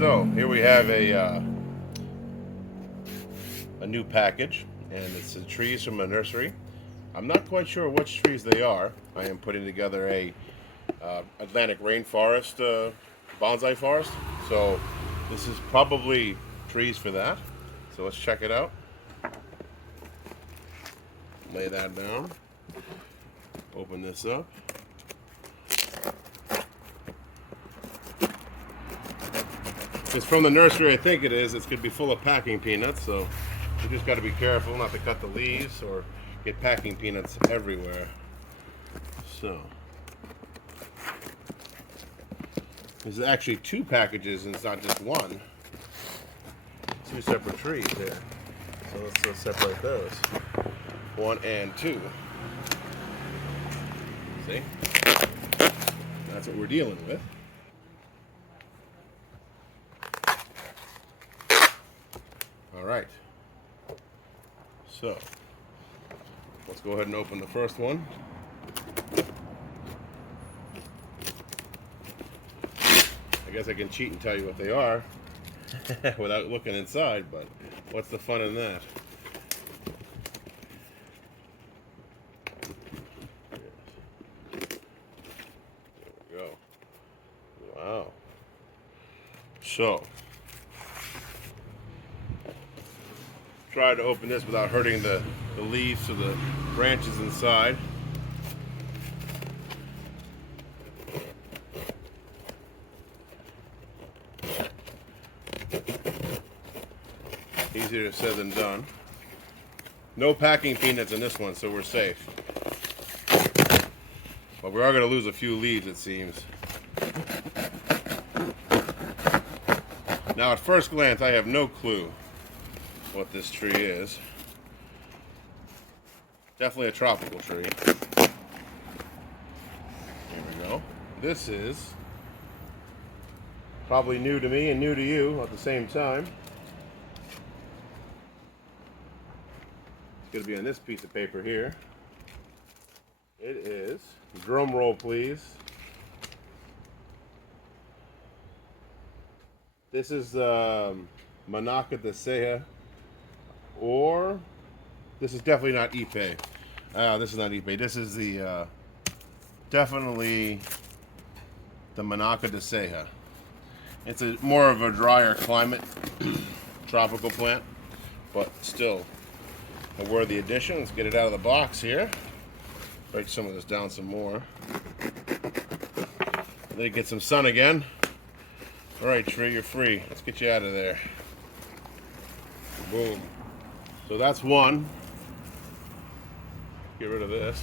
So here we have a new package, and it's the trees from a nursery. I'm not quite sure which trees they are. I am putting together a Atlantic rainforest bonsai forest. So this is probably trees for that. So let's check it out. Lay that down. Open this up. It's from the nursery, I think it is. It's going to be full of packing peanuts, so you just got to be careful not to cut the leaves or get packing peanuts everywhere. So there's actually two packages, and it's not just one. Two separate trees there. So let's separate those. 1 and 2. See? That's what we're dealing with. All right. So let's go ahead and open the first one. I guess I can cheat and tell you what they are without looking inside, but what's the fun in that? There we go. Wow. So try to open this without hurting the leaves or the branches inside. Easier said than done. No packing peanuts in this one, so we're safe. But we are going to lose a few leaves, it seems. Now, at first glance, I have no clue what this tree is. Definitely a tropical tree. Here we go. This is probably new to me and new to you at the same time. It's going to be on this piece of paper here. It is, drum roll please. This is Manaca de Serra. Or, this is definitely not Ipe. This is not Ipe. This is the, definitely the Manaca de Serra. It's more of a drier climate, tropical plant, but still a worthy addition. Let's get it out of the box here. Break some of this down some more. Let it get some sun again. All right, tree, you're free. Let's get you out of there. Boom. So that's one. Get rid of this.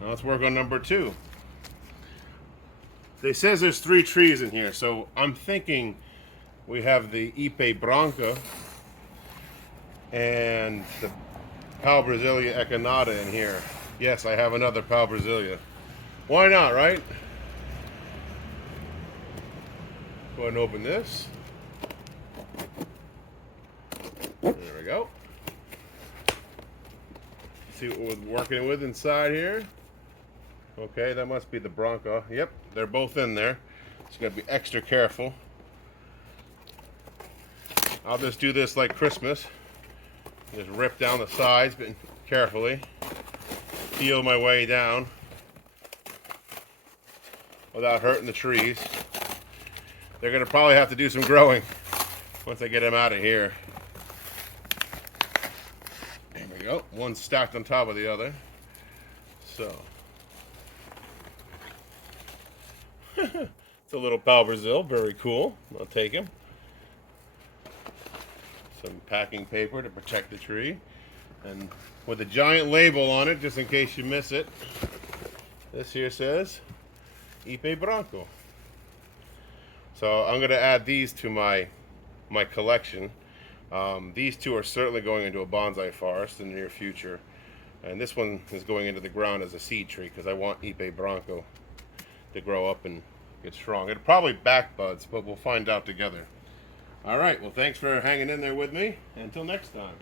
Now let's work on number 2. They says there's 3 trees in here, so I'm thinking we have the Ipe Branco and the Paubrasilia echinata in here. Yes, I have another Paubrasilia. Why not, right? Go ahead and open this. There we go. See what we're working with inside here. Okay, that must be the Bronco. Yep, they're both in there. So you gotta be extra careful. I'll just do this like Christmas. Just rip down the sides, but carefully. Feel my way down without hurting the trees. They're gonna probably have to do some growing once I get them out of here. There we go. One stacked on top of the other. So it's a little Pau Brasil, very cool. I'll take him. Some packing paper to protect the tree, and with a giant label on it, just in case you miss it. This here says Ipe Branco. So I'm going to add these to my collection. These 2 are certainly going into a bonsai forest in the near future, and this one is going into the ground as a seed tree because I want Ipe Branco to grow up and get strong. It'll probably back buds, but we'll find out together. All right, well, thanks for hanging in there with me. Until next time.